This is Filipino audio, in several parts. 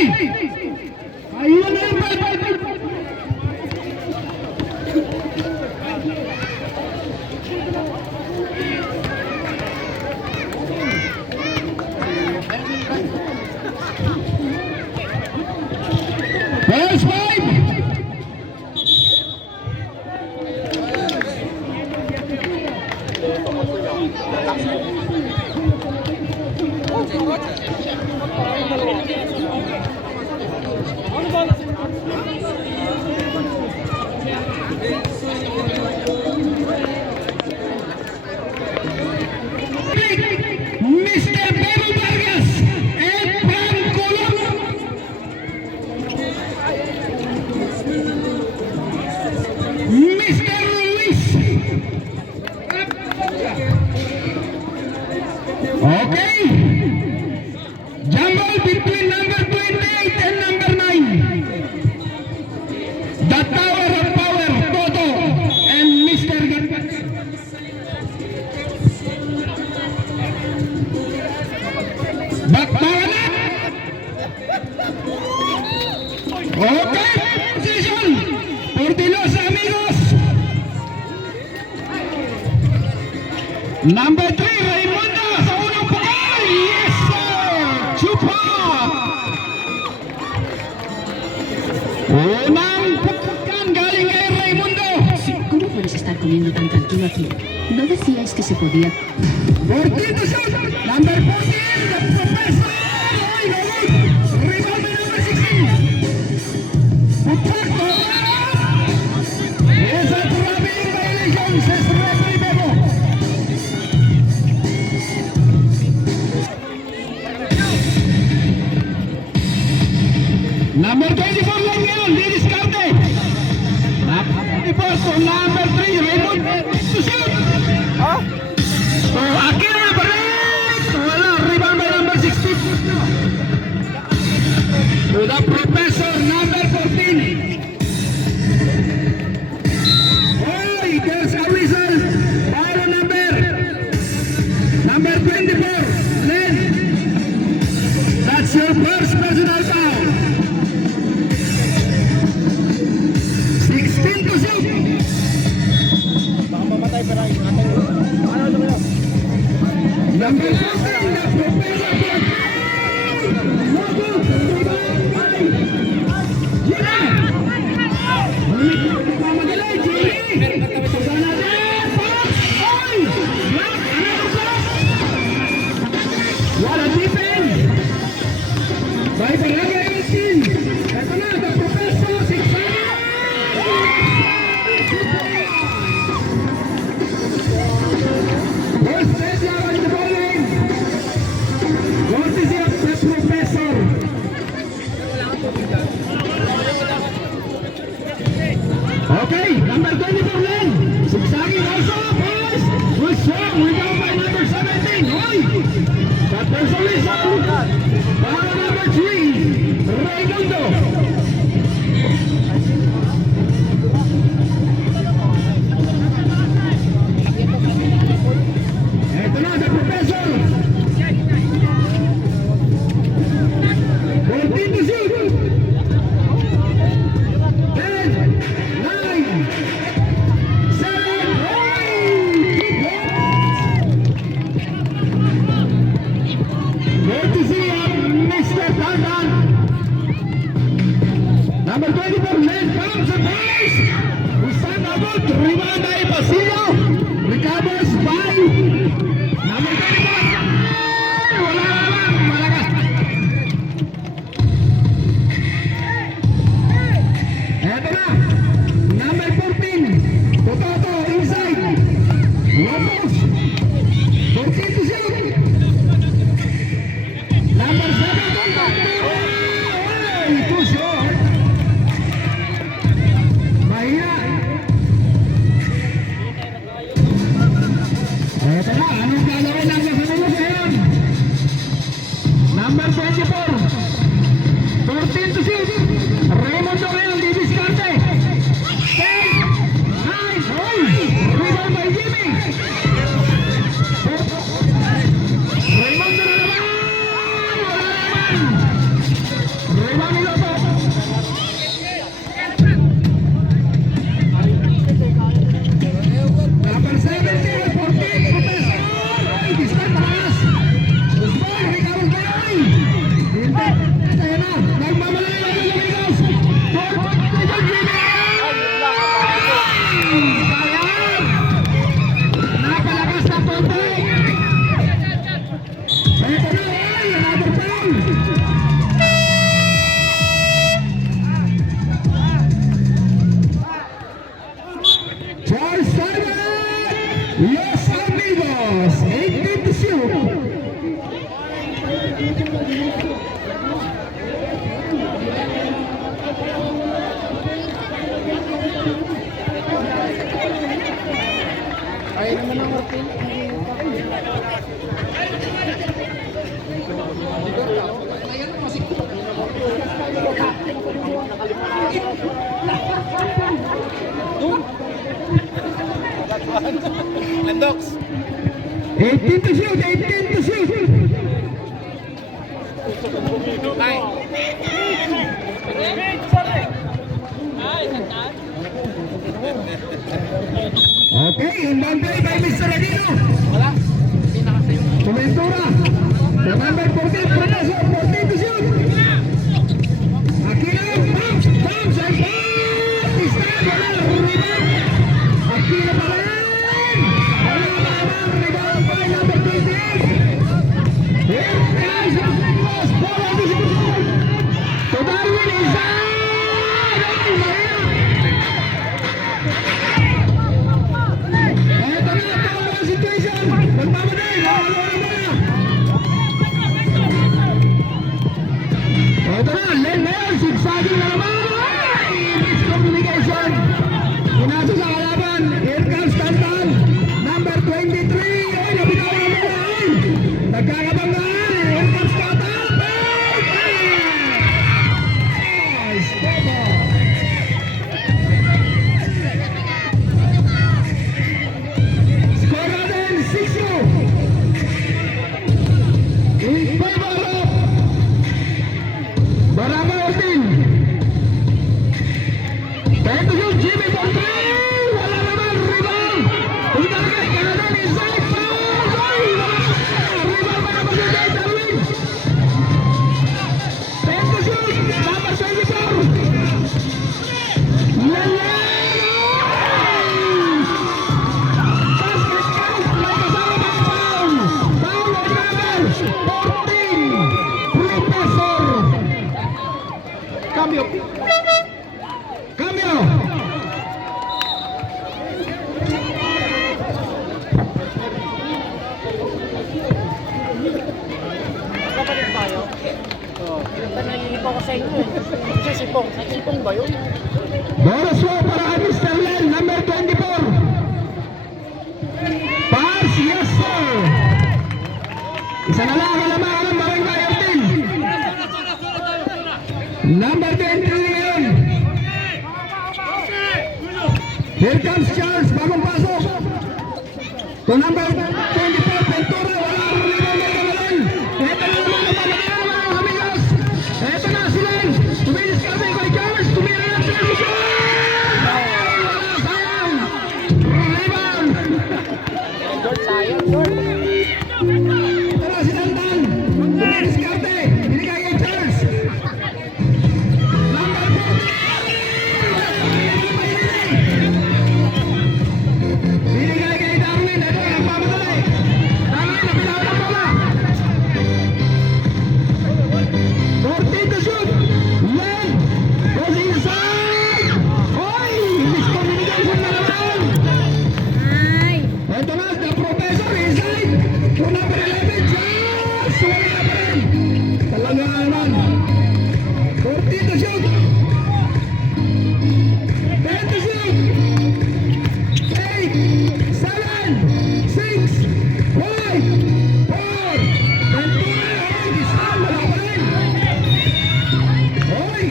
Ayun na yung First five. Mr. Bebo Vargas and Frank Colon. Mr. Luis. Okay. Jumble between number 28 and number 9. The Tower of Power, Toto and Mr. Bakbawana. Okay, position for the Los Amigos. Number 3, Raimundo sa unang pakay. Yes, sir! Chupa! Unang pupukan galing kay Raimundo. ¿Cómo puedes estar comiendo tan tranquilo aquí? ¿No decíais que se podía? Fortito shot. Number 14, the Professor. Ay, gawin. Rebound by number 16. Putakto. Is a traveling violation, says referee Bebo. Number 24 lang ngayon, didiskarte. Number 24 to number 3, Raymond to shoot. So, akin na pa rin. Wala, rebound by number 16. To the Professor, number 14. Hoy, there's a whistle. Para number 24, Len. That's your first personal foul. 16 to shoot. Number 14, the Professor. No good. Gina. Mamadali, Gina. Sana din. Pass. Oy. Block. Another block. Wala defense. By Barangay 18. Ito na, the Professor. 6-7. First place now on the bowling. Courtesy of the Professor. Okay, number 24 Len. Sigsaging also, boys. Good shot. Rebound by number 17. Hoy! That person is out. Para number 3, Raimundo. Ito na, the Professor. 14 to shoot. 10, 9, 7, 8. Courtesy of Mr. Tantan. Number 24, Len comes and boys. We stand about. Rebound by Basilio. Recovers by number 24. Wala lang. Malakas. Eto na. Number 14. Toto inside. Lopez. 14 to shoot. Number 7. Contact. Too short. Kaya naman ang hotel. Landox. 18 to shoot, 18 to shoot. Okay, inbound play by Mr. Radino. Wala. Pinakasayo. Tumentura. The number 14, Professor, 14 to shoot. Aquino, bounce, bounce, and bounce. This time, wala, rebound. Aquino pa rin. Wala naman, rebound by number 28. Here comes the cross, ball on the shoot. To Darwin, inside. Ay, Maria. Eto na, tama ang situation. Magmamatay, nawala na bola. Eto na, Len Leon, sigsaging na naman. Ay, miscommunication. Pinasa sa kalaban. Here comes Tantan. Number 23. Ay, nabitawan na bola. Ay, nagkakabanggaan. Here comes Tantan. Ay, stop. Score natin, 6-2. In favor of Barangay Ortin. 10 to shoot, Jimmy for 3. Wala naman, rebound. Pagkakay, Canada inside. Foul. Ay, wala. Rebound para mag-ibig, Darwin. 10 to shoot, number 24. Lele. Basket count, may kasama pang foul. Foul on number 14. Professor. Cambio. Cambio. Kapatid tayo. Nangyayipon ko sa inyo eh. Kasi sipong. Sipong ba yun? Boros po para kay Mr. Len, number 24. Pass, yes sir. Isa na lang kalamaan ng Barangay Ortin. Number 23 ngayon. Here comes Charles, bagong pasok. To number 24, Ventura, wala ang rebound na kamalan. Ito na naman ang pamatayan mga amigos. Ito na si Len. Tumilis kami kay Charles, tumira na sila si Charles. Ay, wala, sayang. Rebound. George, sayang, George. Ito na si Dandan. Tumilis kami. Binigay kay Charles. Number 14. Binigay kay Darwin. Ito ang pamatay. Darwin, napilaw ng bola. 14 to shoot. Len goes inside. Oy, miscommunication na naman. Ito na, the professor inside. To number 11, Charles. Wala pa rin. Talaga naman. 14 to shoot. 10 to shoot. 8, 7, 6, 5, 4. Ventura, oy, disal, wala pa rin. Oy.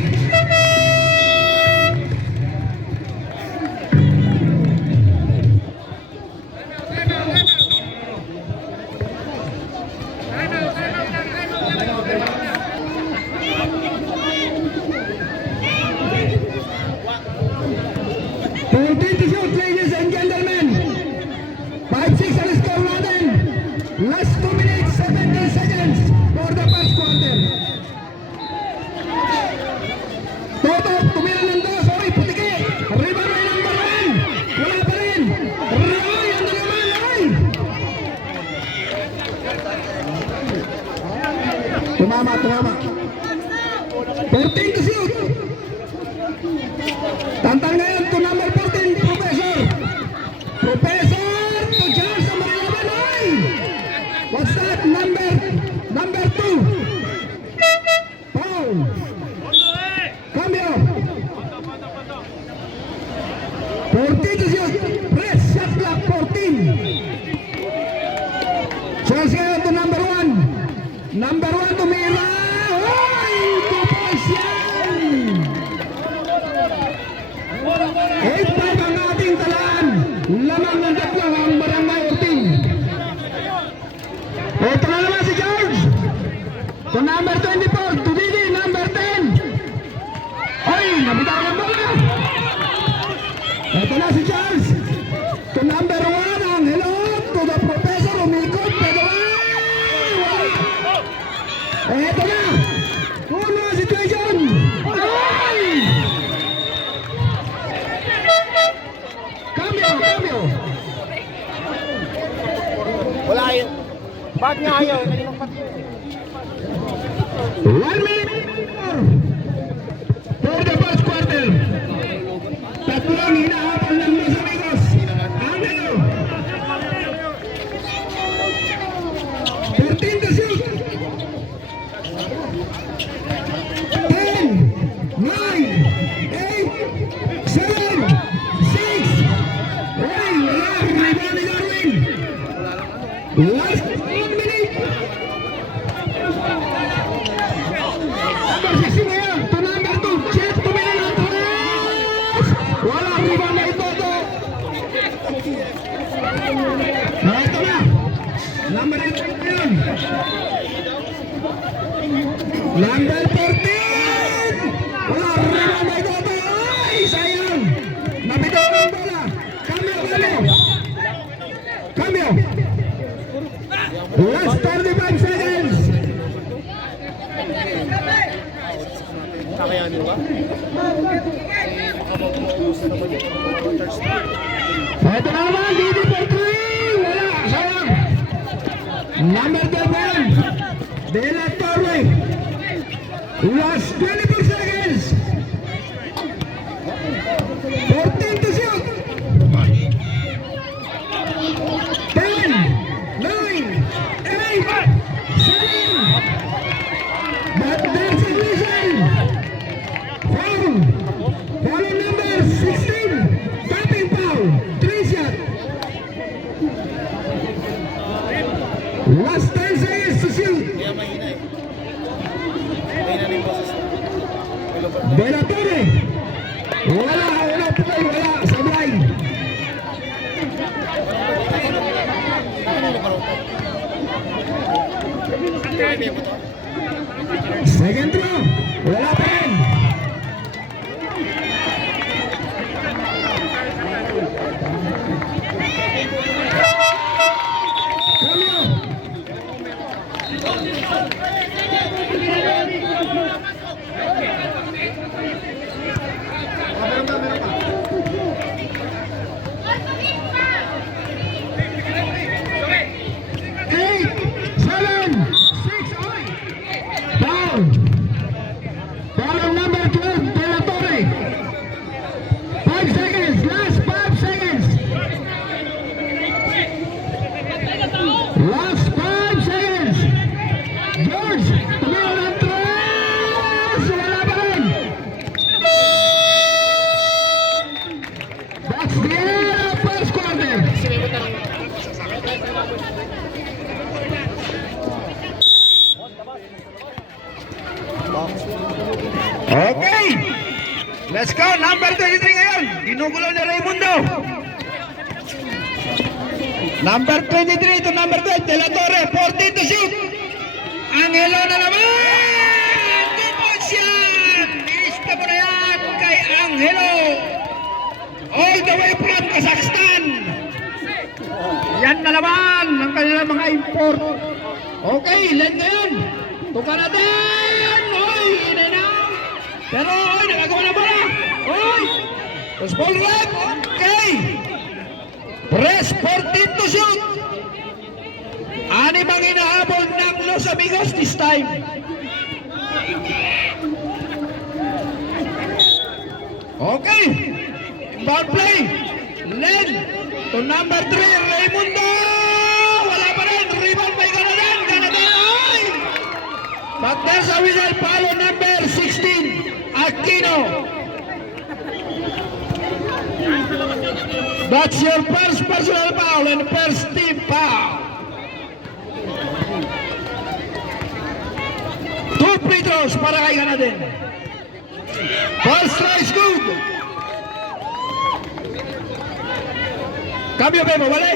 To shoot, ladies and gentlemen. 5-6 ang score natin. Last 2 minutes, 17 seconds for the first quarter. Toto, tumira ng dos. Oy, putiki. Rebound by number 1. Wala pa rin. Roy, ano naman, oy. Tumama. 14 to shoot. Tantan ngayon to number 14, Professor. Professor to Charles number 11. Ay! What's that? Number 2. Foul. Cambio. 14 to shoot. Press shot clock 14. niya ayaw. Kanina pat niya. 1 minute for the first quarter. Tatlong hinahabol ng Los Amigos. Angelo. 14 to shoot. 10, 9, 8, 7, 6. Ay, wala. Rebound ni Darwin. Last 1 minute. Number 16 ngayon. To number 2. Chet tumingin ang tres. Wala. Rebound na ito. Ito na. Number 8 ngayon. Number 14! Wala, rebound na ito. Ay, sayang! Nabitaw ng bola. Cambio. Last 35 seconds. Kakayanin ba? Ito na naman, DD for 3. Wala, sayang. Number 12, De La Torre. Last 24 seconds. 14 to shoot. 10, 9, 8, 7. But there's a reason. Foul number 16. Tapping foul. 3 shot. Last 10 seconds to shoot. De La Torre. Wala play, wala. Sablay. Second throw. Wala pa rin. Okay. Let's go. Number 23 ngayon. Ginugulo ni Raimundo. Number 23 to number 12. De La Torre. 14 to shoot. Angelo na naman. 2 points yan. Nilista mo na yan kay Angelo. All the way from Kazakhstan. Yan na naman ang kanilang mga import. Okay. Lend na yun. Tuka natin. Hoy. Inay na. Pero hoy. Nagagawa na bola. Hoy. Let's ball right. Okay. Press 14 to shoot. Anim ang inahabol ng Los Amigos this time. Okay. Ball play. Led to number 3, Raimundo. Wala pa rin. Rebound by Ganadan. Ay! But there's a whistle. Follow number 16, Aquino. That's your first personal foul and first team foul. 2 free throws para kay Ganadan. First try is good. Cambio Bebo, vale?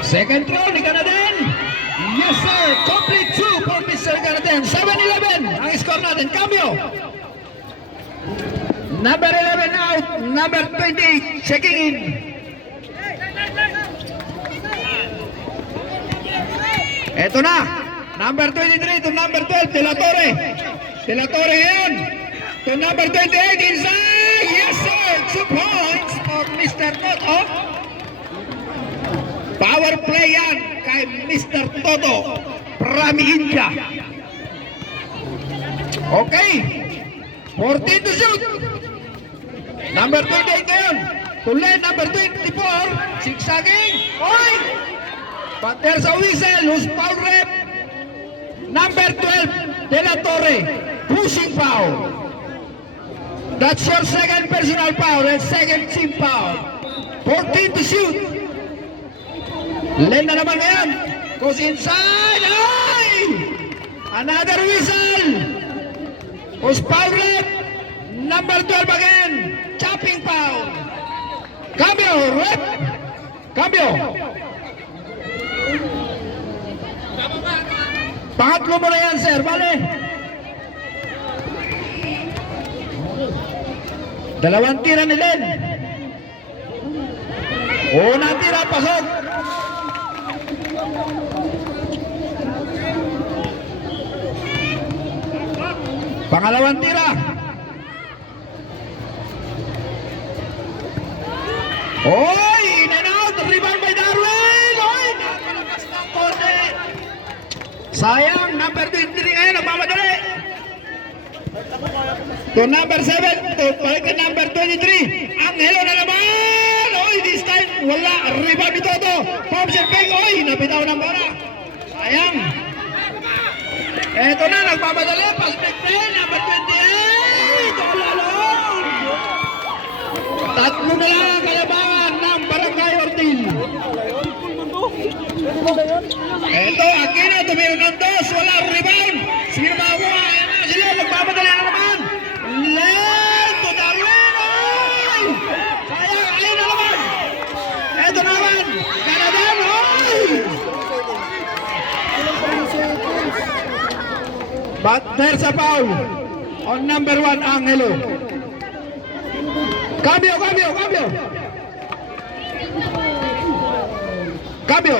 Second throw ni Ganadan. Yes sir, complete 2 for Mr. Ganadan. 7-11 ang score natin. Cambio. Number 11 out, number 28 checking in. Eto na, number 23 to number 12, De La Torre. De La Torre ngayon. To number 28 inside. Yes sir, 2 points for Mr. Noto. Power play yan kay Mr. Toto from India. Okay. 14 to shoot. Number 28 ngayon. Tuloy, number 24. Sigsaging. Oy! But there's a whistle. Who's foul rep? Number 12, De La Torre. Pushing foul. That's your second personal foul and second team foul. 14 to shoot. Len na naman ngayon. Goes inside. Ay! Another whistle. Who's foul rep? Number 12 again. Chopping foul. Cambio, rep. Cambio. Pangatlo mo na yan, sir. Bale. Dalawang tira ni Len. Unang tira, pasok. Pangalawang tira. Oy, in and out. Rebound by Darwin. Oy, nakalakas ng konti. Sayang, number 23 ngayon, nagmamadali. To number 7, to balik kay number 23. Angelo na naman. Oy, this time, wala. Rebound ni Toto. Pops and fake. Oy, napitaw ng bola. Sayang. Eto na, nagmamadali. Pass back play, number 28. All alone. Tatlo na lang ang kalabangan ng Barangay Ortil. Eto, Aquino, tumiro ng dos, wala rebound. Sige na makuha, ayan na sila, magmamadali na naman. Len to Darwin, oy! Sayang, ayun na naman. Eto naman, Canadan, oy! But there's a foul on number 1, Angelo. Cambio, cambio, cambio. Cambio.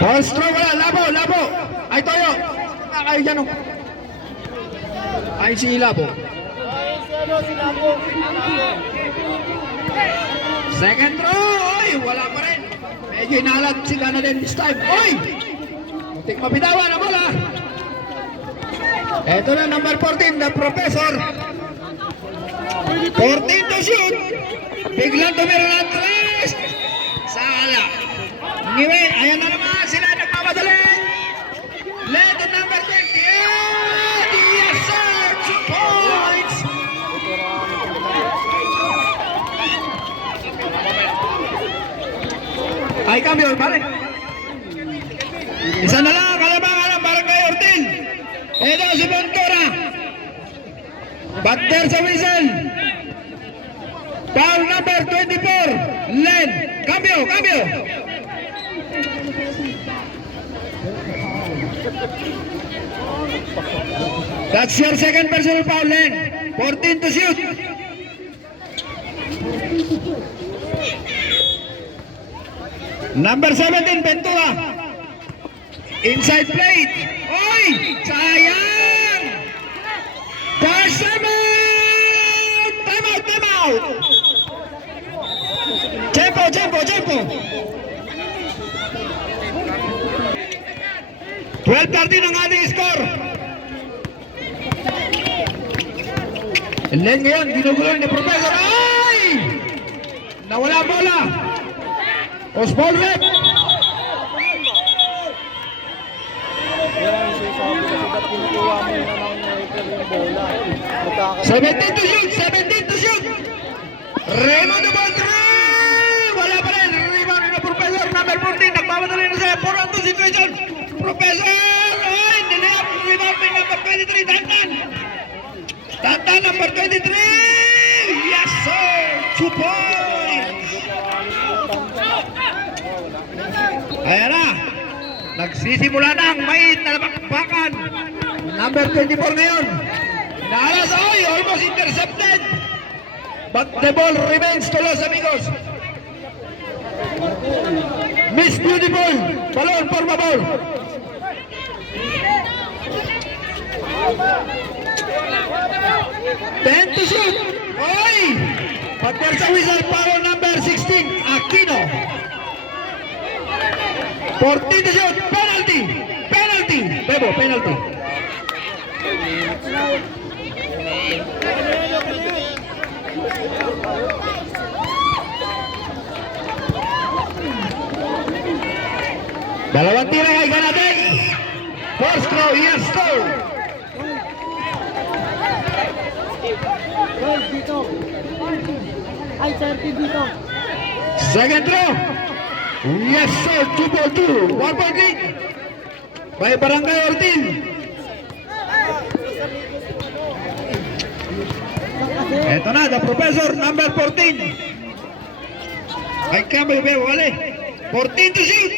Postro, wala, labo, labo. Ay, Toyo. Ay, yan o. Ay, si Labo. Second throw, oy, wala pa rin. Medyo inalat si Canadan this time. Oy! Muntik mabitawan na bola. Eto na, number 14, the Professor. 14 to shoot. Biglang tumira ng tres. Sala. Ngiwe, ayan na naman sila nagmamadali. Let the number 28. Yes, sir. 2 points. Ay, cambio, pare. Isa na lang, kalabangan ng Barangay Ortil. Ito si Ventura. Batter sa whistle. Foul number 24. Len. Cambio, cambio. That's your second personal foul, Len. 14 to shoot. Number 17, Ventura. Inside plate. Oy! Sayang! Pass time out! Time out, time out! Tempo, tempo, tempo! 12-13 ang ating score. And then ngayon, ginugulo ni Professor. Ay! Nawala ang bola. Osbol Rep. Yan, sinasabi kasi ba't kinukuha mo na ng Michael yung bola? 17 to shoot! 17 to shoot! Raymond the ball 3! Wala pa rin! Rebound na Professor number 14. Nagmamadali na siya. 4-2 situation. Professor! Ay! Nilap! Rebound by number 23. Tantan! Tantan number 23! Yes sir! 2 points! Ayan na! Nagsisimula na ang mait na bakbakan. Number 24 ngayon. Naalas, ay, almost intercepted. But the ball remains to Los Amigos. Miss Beautiful, balon, por favor. 10 to shoot. Oy! Pagpersa whistle, foul number 16, Aquino. 14 to shoot, penalty. Penalty. Bebo, penalty. Dalawang tira kay Ganaden. First throw, yes throw. Dito. Ay, sir, dito. Second throw. Yes sir, 2 ball 2. 1 point lead. By Barangay Ortil. Ito na, the professor, number 14. Ay, cambio, bebo, vale. 14 to shoot.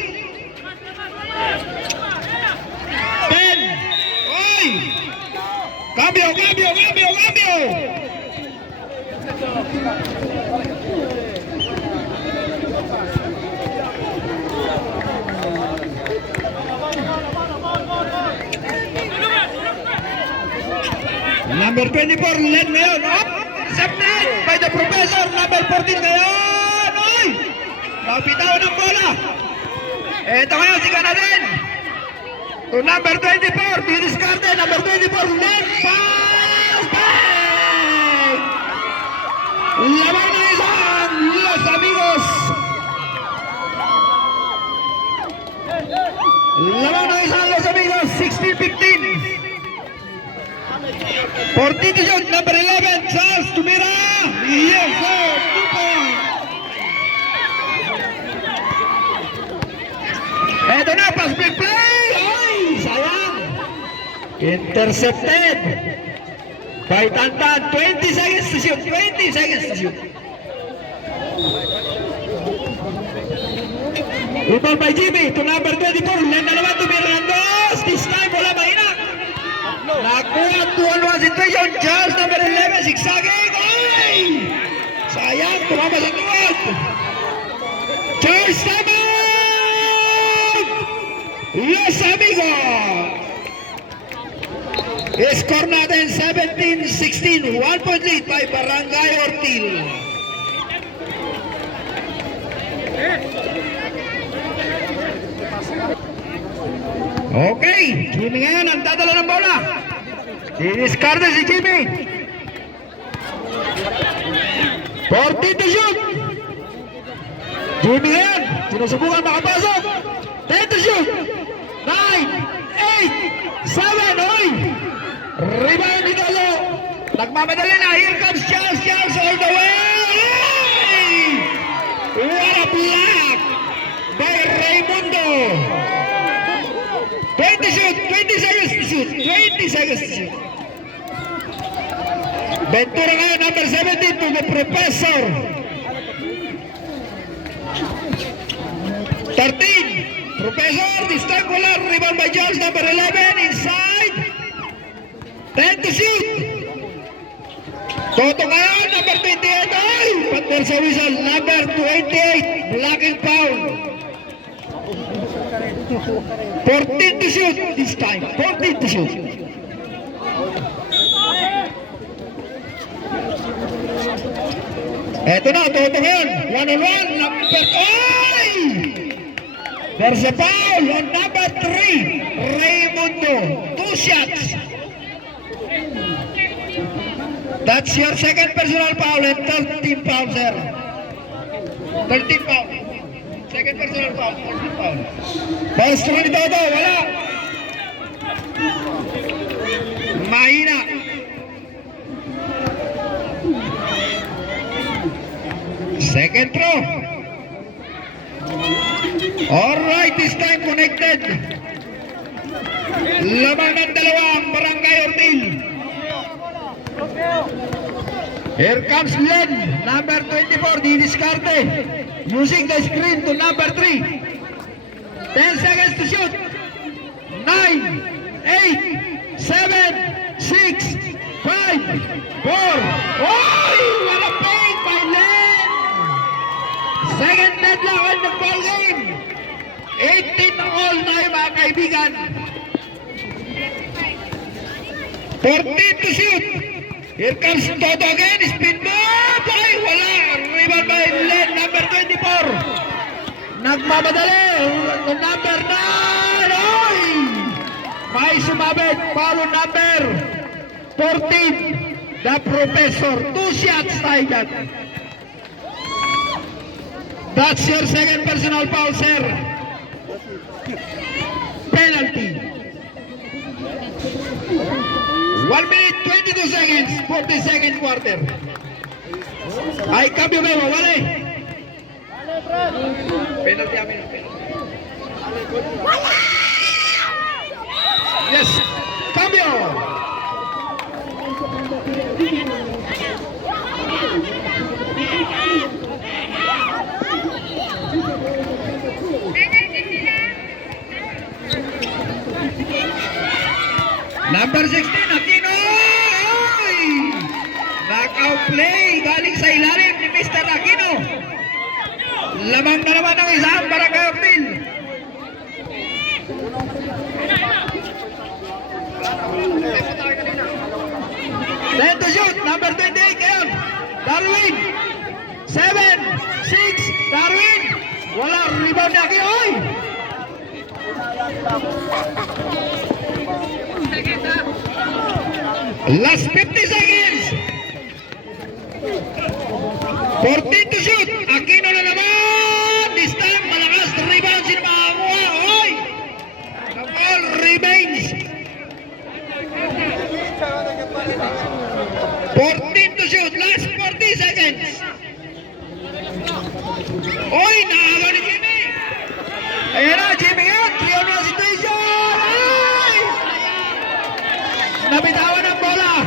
10. Oy! Cambio, cambio, cambio, cambio. Number 24, led ngayon. Up! Accepted by the professor. Number 14 ngayon. Oy! Napitawan ng bola. Ito ngayon si Ganaden. To number 24, diniscarte. Number 24, led pass. Bang! Lamang na isang Los Amigos. Lamang na isang Los Amigos. 16-15. 14 to shoot, number 11, Charles Tumira. Yes, sir, 2 point. Eto na, pass break play. Ay, sayang. Intercepted. By Tantan, 20 seconds to shoot, 20 seconds to shoot. Rebound by Jimmy to number 24, lend na naman to Mirandos. This time, wala mahina. Nakuha 2-1 situation. Charles number 11, sigsaging. Ay! Sayang, tumama sa tuwad. Charles Tabag! Los Amigos! Score natin 17-16. 1 point lead by Barangay Ortil. Okay, Jimmy ngayon ang dadala ng bola. Diniscarte si Jimmy. 14 to shoot. Jimmy ngayon, sinusubukan makapasok. 10 to shoot. 9, 8, 7, oy! Rebound ni Dolo. Nagmamadali na, here comes Charles. Charles all the way. What a block by Raimundo. 20 shoot, 20 seconds to shoot, 20 seconds to shoot. Ventura ngayon, number 17 to the professor. 13, professor, this time wala, rebound by Jones, number 11, inside. 10 to shoot. Toto ngayon, number 28, ay, Pander sa whistle, number 28, blocking foul. 14 to shoot this time. 14 to shoot. Eto na, toto ngayon. 1-on-1. Number... Oy! There's a foul on number 3. Raimundo. 2 shots. That's your second personal foul and 13 foul, sir. 13 foul. Second personal foul. 13 foul. First one ni Toto, wala. Mahina. Second throw. Alright, this time connected. Lamang ng dalawang Barangay Ortil. Here comes Len, number 24, diniscarte. Using the screen to number 3. 10 seconds to shoot. 9, 8, 7, 6, 5, 4. Oh! What a paint by Len! Second deadlock in the ball game. 18 all tayo mga kaibigan. 14 to shoot. Here comes Toto again. Spin move. Ay, wala. Rebound by Len, number 24. Nagmamadali. Number 9. Ay! May sumabit. Foul number 14. The Professor. 2 shots tayo dyan. That's your second personal foul, sir. Penalty. 1 minute 22 seconds, 42nd quarter. Ay, cambio Memo, vale. Penalty amin. Yes, cambio. Number 16, Aquino! Ay! Knockout play galing sa ilalim ni Mr. Aquino. Lamang na naman ang isang Barangay Ortil. Then to shoot, number 28 ngayon. Darwin! 7, 6, Darwin! Wala, rebound ni Aquino. Ay! Last 50 seconds. 14 to shoot. Aquino na naman. This time, malakas rebound sino makakuha. Oy! The ball remains. 14 to shoot. Last 40 seconds. Oy! Nakawa ni Jimmy. Ayan na, Jimmy yan. 3-on-1 situation. Ay! Nabitawan ang bola.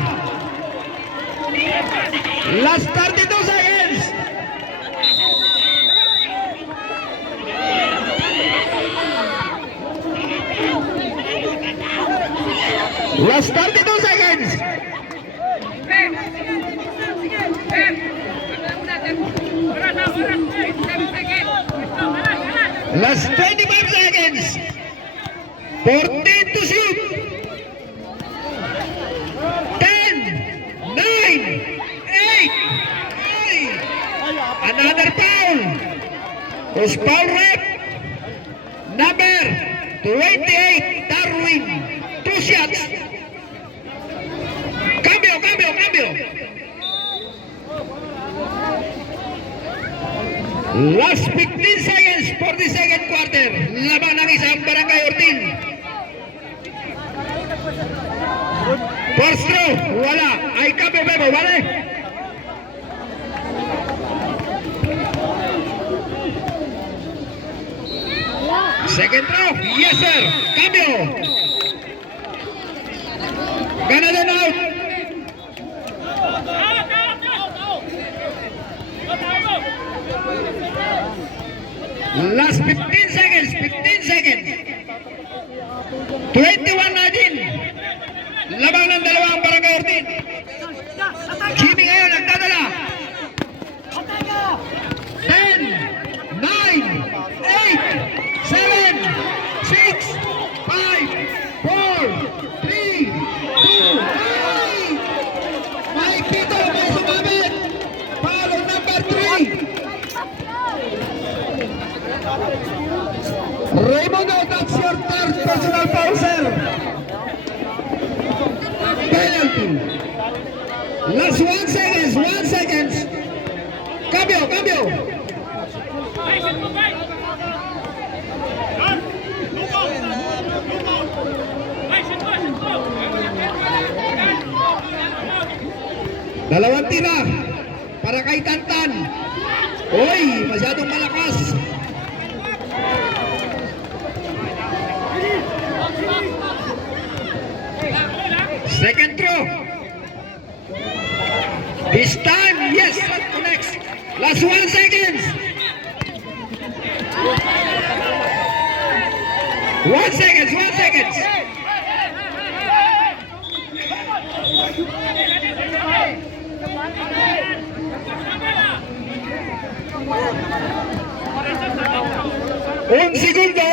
Last 32 seconds. Last 32 seconds. Last 25 seconds. 14 to shoot. 10, 9, 8. Another foul. Who's foul rep? Number 28, Darwin. 2 shots. Cambio. Last 15 seconds for the second quarter. Laban ng isang Barangay Ortil. First throw, wala. Ay cambio Memo, vale? Second throw, yes sir. Cambio. Gana din out. Last 15 seconds, 21 na din. Labang ng dalawang Barangay Ortil. Jimmy ngayon nagdadala. 10, 9, 8, 7, 6, 5, 4, 3, 2, 1. May pito, may sumabit. Foul number 3. Raymond, that's your third personal foul, sir. Penalty. Last 1 seconds. Cambio. Dalawang tira para kay Tantan. Oy, masyadong malakas. Second throw. This time, yes, that connects. Last 1 seconds. 1 second. Un segundo.